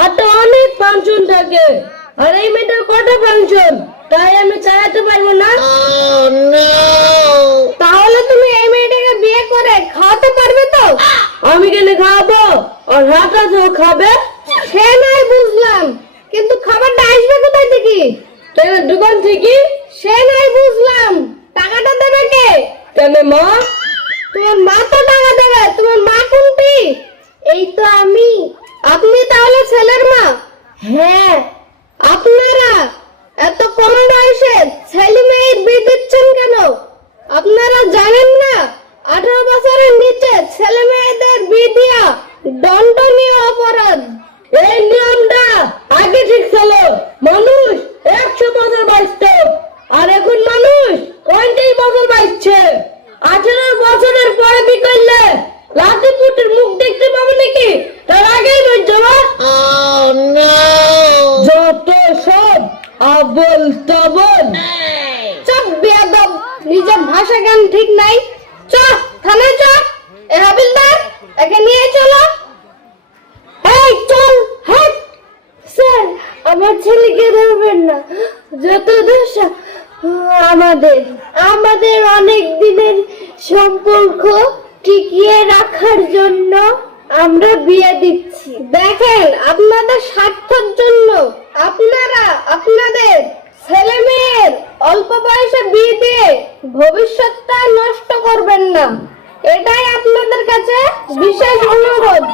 রাতে অনেক ফাংশন থাকে, আর এই মেয়েটার কটা ফাংশন, তাই আমি চালাতে পারবো না। তাহলে তুমি এই মেয়েটাকে বিয়ে করে খাওয়াতে পারবে তো? আমি কেন খাওয়াবো? আর রাতা তো খাবে। সে নাই বুঝলাম, কিন্তু খাবারটা আসবে কোথায় থেকে? তোমার দোকান থেকে। সে নাই বুঝলাম, টাকাটা দেবে কে? কেন মা? তোমার মা তো টাকা দেবে। তোমার মা কোনটি? এই তো আমি। আপনি তাহলে ছেলের মা? হ্যাঁ। আপনারা এত কম বয়সে ছেলে মেয়ের বিয়ে দিচ্ছেন কেন? আপনারা জানেন না 18 বছরের নিচে ছেলে মেয়েদের বিয়ে দেওয়া দণ্ডনীয় অপরাধ। এই নিয়মটা আগে ঠিক ছিল। মানুষ 100 বছর বাঁচত, আর এখন মানুষ 50 বছর বাঁচছে। 18 বছরের পরে বিয়ে করলে লাঠি পুটের মুখ দেখতে পাবো নাকি? তার আগেই মরে যাবো। যত সব আবল তাবল। চুপ বেয়াদব, নিজের ভাষা জ্ঞান ঠিক নাই। চল থানায় চল। এ হাবিলদার, একে নিয়ে চলো। এই চল। হ্যাঁ স্যার, আমার ছেলেকে ধরবেন না। যত দোষ আমাদের আমাদের অনেক দিনের সম্পর্ক টিকিয়ে রাখার জন্য আমরা বিয়ে দিচ্ছি। দেখেন, আপনাদের স্বার্থের জন্য আপনারা আপনাদের ছেলে মেয়ের অল্প বয়সে বিয়ে দিয়ে ভবিষ্যৎটা নষ্ট করবেন না। এটাই আপনাদের কাছে বিশেষ অনুরোধ।